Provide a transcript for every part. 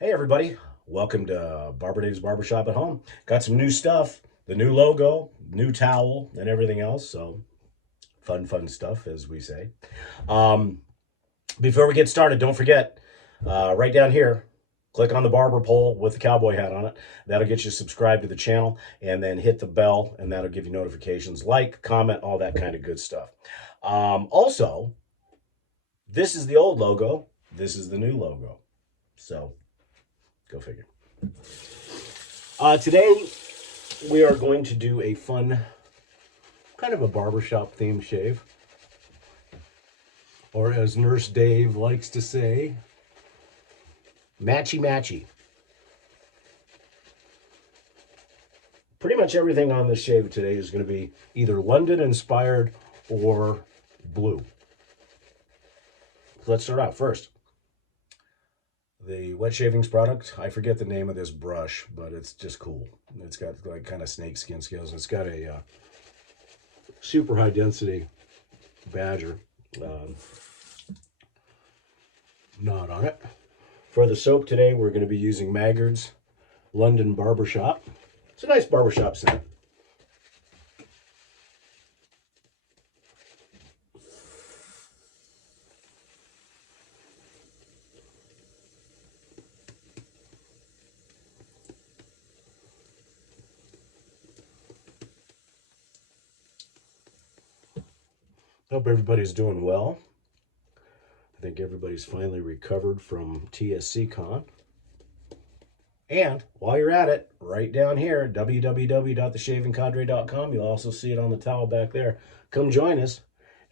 Hey everybody, welcome to Barber Dave's Barbershop at Home. Got some new stuff, the new logo, new towel, and everything else. So fun stuff, as we say. Um, Before we get started, don't forget, right down here, click on the barber pole with the cowboy hat on it. That'll get you subscribed to the channel, and then hit the bell, and that'll give you notifications. Like, comment, all that kind of good stuff. Also, this is the old logo. This is the new logo. So go figure. Today we are going to do a fun, kind of a barbershop themed shave. Or as Nurse Dave likes to say, matchy matchy. Pretty much everything on this shave today is going to be either London inspired or blue. So let's start out first. The wet shavings product, I forget the name of this brush, but it's just cool. It's got like kind of snake skin scales. It's got a super high density badger knot on it. For the soap today, we're going to be using Maggard's London Barbershop. It's a nice barbershop scent. Hope everybody's doing well. I think everybody's finally recovered from TSC Con. And while you're at it, right down here, www.theshavingcadre.com, you'll also see it on the towel back there. Come join us,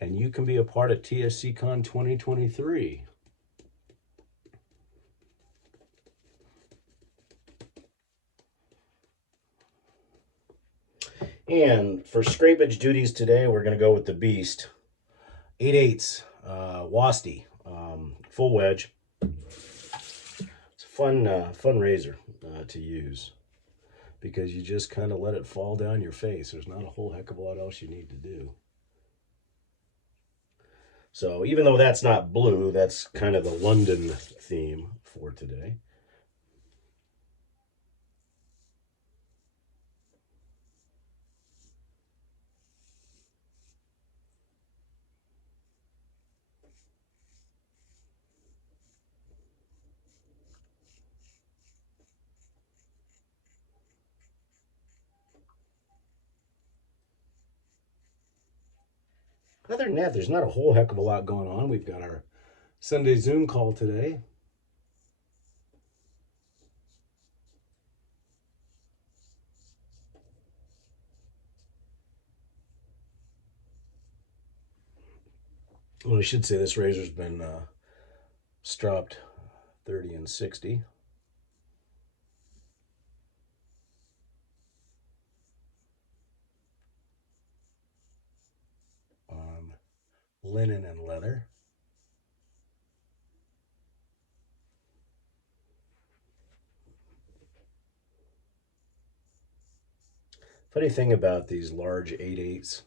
and you can be a part of TSC Con 2023. And for scrapage duties today, we're going to go with the Beast 8/8 Wasty full wedge. It's a fun razor to use because you just kind of let it fall down your face. There's not a whole heck of a lot else you need to do. So even though that's not blue, that's kind of the London theme for today. Other than that, there's not a whole heck of a lot going on. We've got our Sunday Zoom call today. Well, I should say this razor's been stropped 30 and 60. On linen and leather. Funny thing about these large 8/8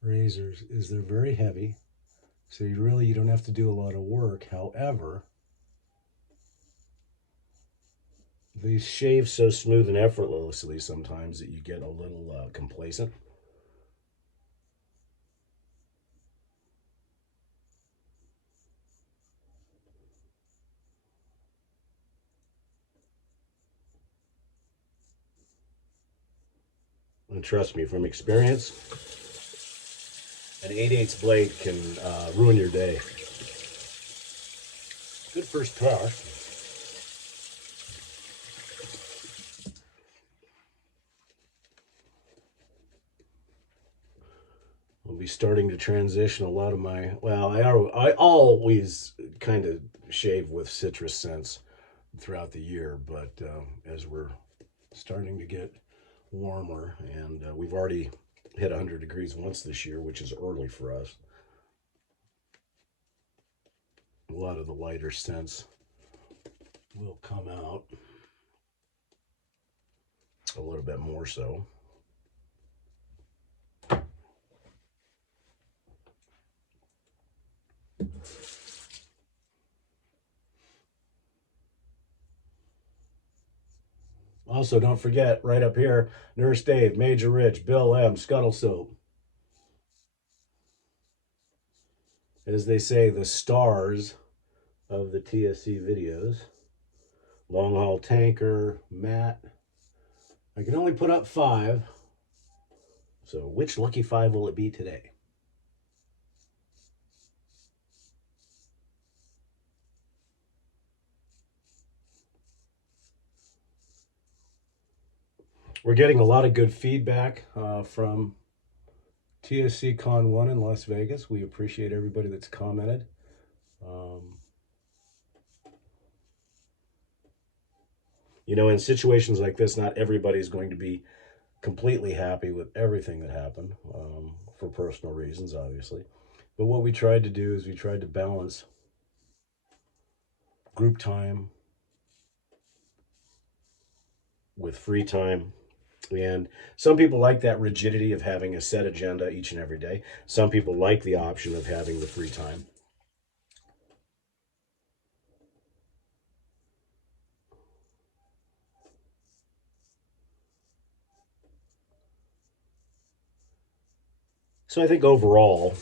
razors is they're very heavy, so you don't have to do a lot of work. However, they shave so smooth and effortlessly sometimes that you get a little complacent. And trust me, from experience, an 8/8 blade can ruin your day. Good first pass. I'll be starting to transition a lot of my, well, I always kind of shave with citrus scents throughout the year, but as we're starting to get warmer, and we've already hit 100 degrees once this year, which is early for us, a lot of the lighter scents will come out a little bit more so. Also, don't forget, right up here, Nurse Dave, Major Rich, Bill M, Scuttle Soap. As they say, the stars of the TSC videos. Long Haul Tanker, Matt. I can only put up 5. So which lucky 5 will it be today? We're getting a lot of good feedback from TSC Con 1 in Las Vegas. We appreciate everybody that's commented. In situations like this, not everybody's going to be completely happy with everything that happened for personal reasons, obviously. But what we tried to do is we tried to balance group time with free time. And some people like that rigidity of having a set agenda each and every day. Some people like the option of having the free time. So I think overall,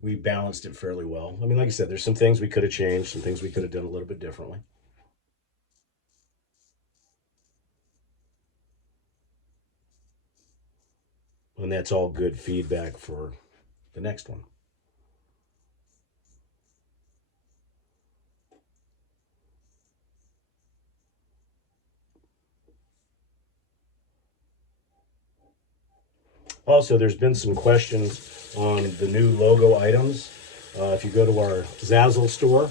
we balanced it fairly well. I mean, like I said, there's some things we could have changed, some things we could have done a little bit differently. And that's all good feedback for the next one. Also, there's been some questions on the new logo items. If you go to our Zazzle store,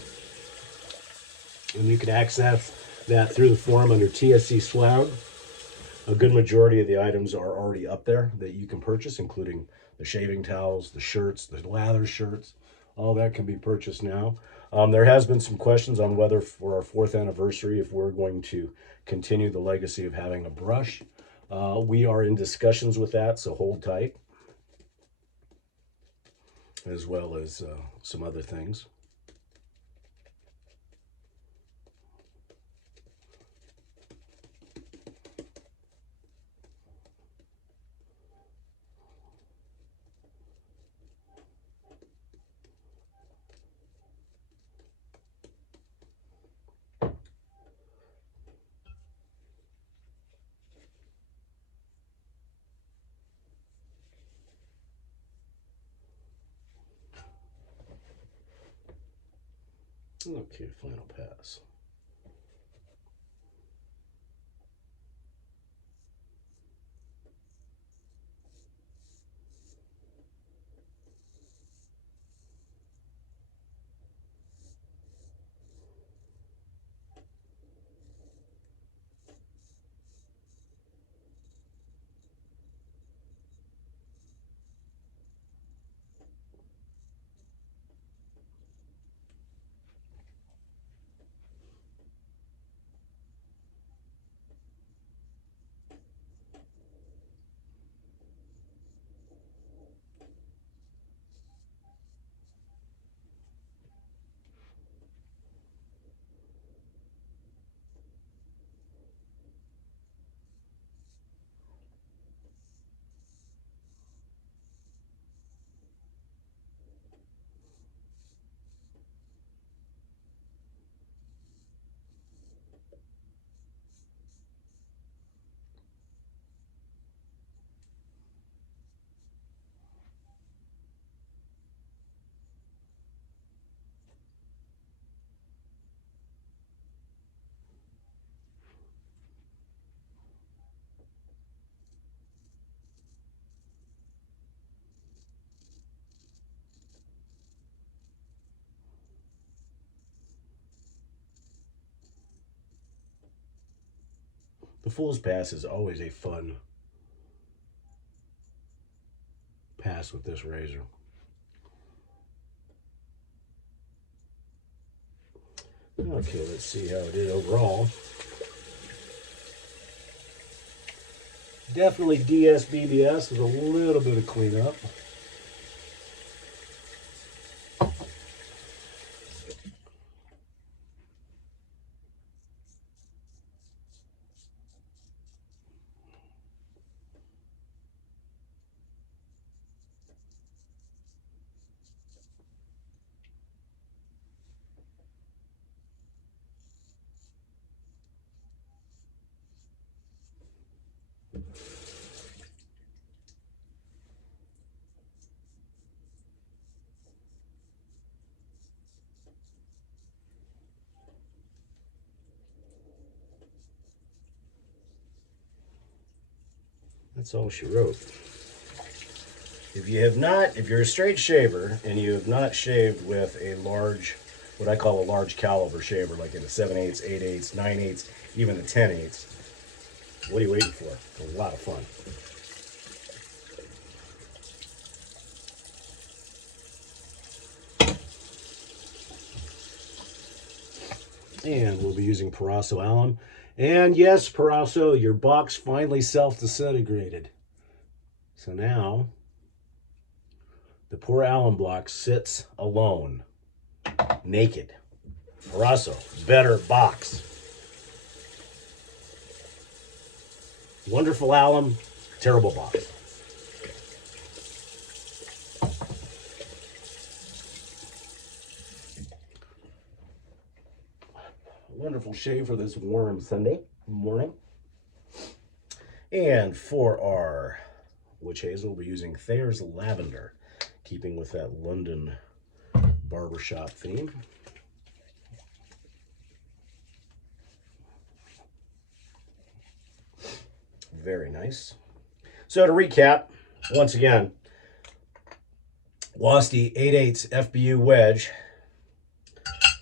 and you can access that through the forum under TSC Swag. A good majority of the items are already up there that you can purchase, including the shaving towels, the shirts, the lather shirts. All that can be purchased now. There has been some questions on whether for our 4th anniversary, if we're going to continue the legacy of having a brush. We are in discussions with that, so hold tight, as well as some other things. Okay, final pass. The Fool's Pass is always a fun pass with this razor. Okay, let's see how it did overall. Definitely DSBBS with a little bit of cleanup. That's all she wrote. If you're a straight shaver and you have not shaved with a large, what I call a large caliber shaver, like in a 7/8, 8/8, 9/8, even a 10/8, what are you waiting for? It's a lot of fun. And we'll be using Parasso alum. And yes, Parasso, your box finally self-disintegrated. So now, the poor alum block sits alone, naked. Parasso, better box. Wonderful alum, terrible box. Wonderful shave for this warm Sunday morning. And for our witch hazel, we're using Thayer's Lavender, keeping with that London barbershop theme. Very nice. So to recap, once again, Wasty 8/8 FBU wedge,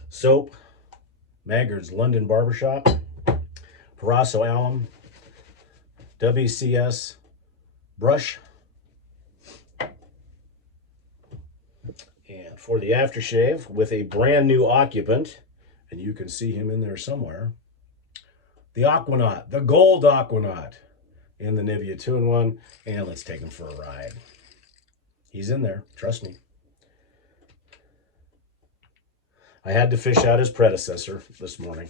soap, Maggard's London Barbershop, Parasso alum, WCS brush, and for the aftershave with a brand new occupant, and you can see him in there somewhere, the Aquanaut, the gold Aquanaut in the Nivea 2-in-1, and let's take him for a ride. He's in there, trust me. I had to fish out his predecessor this morning,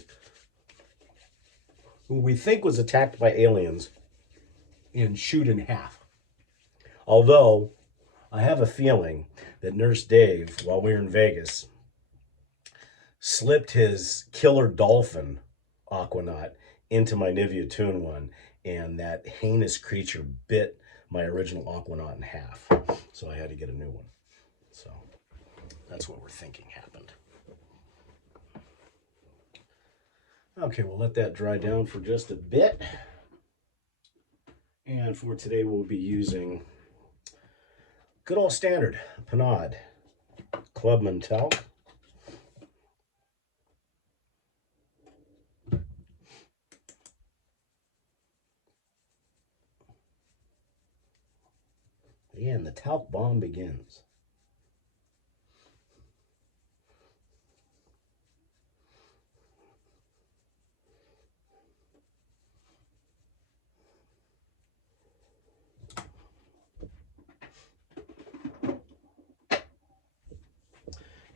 who we think was attacked by aliens and shoot in half. Although, I have a feeling that Nurse Dave, while we were in Vegas, slipped his killer dolphin Aquanaut into my Nivea 2-in-1, and that heinous creature bit my original Aquanaut in half. So I had to get a new one. So that's what we're thinking happened. Okay, we'll let that dry down for just a bit. And for today, we'll be using good old standard Panade Clubman talc. And the talc bomb begins.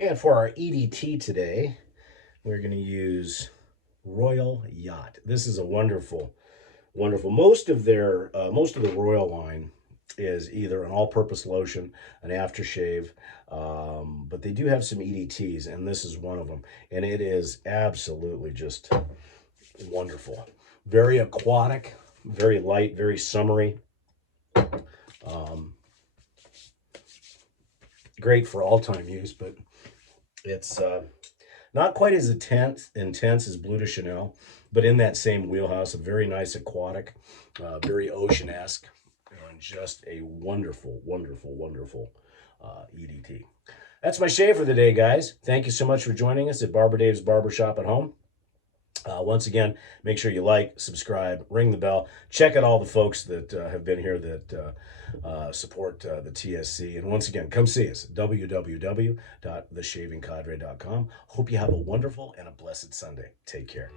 And for our EDT today, we're going to use Royal Yacht. This is a wonderful, wonderful. Most of the Royal line is either an all-purpose lotion, an aftershave, but they do have some EDTs, and this is one of them. And it is absolutely just wonderful. Very aquatic, very light, very summery. Great for all-time use, but it's not quite as intense as Bleu de Chanel, but in that same wheelhouse. A very nice aquatic, very ocean-esque, and just a wonderful, wonderful, wonderful EDT. That's my shave for the day, guys. Thank you so much for joining us at Barber Dave's Barbershop at Home. Once again, make sure you like, subscribe, ring the bell. Check out all the folks that have been here that support the TSC. And once again, come see us, www.theshavingcadre.com. Hope you have a wonderful and a blessed Sunday. Take care.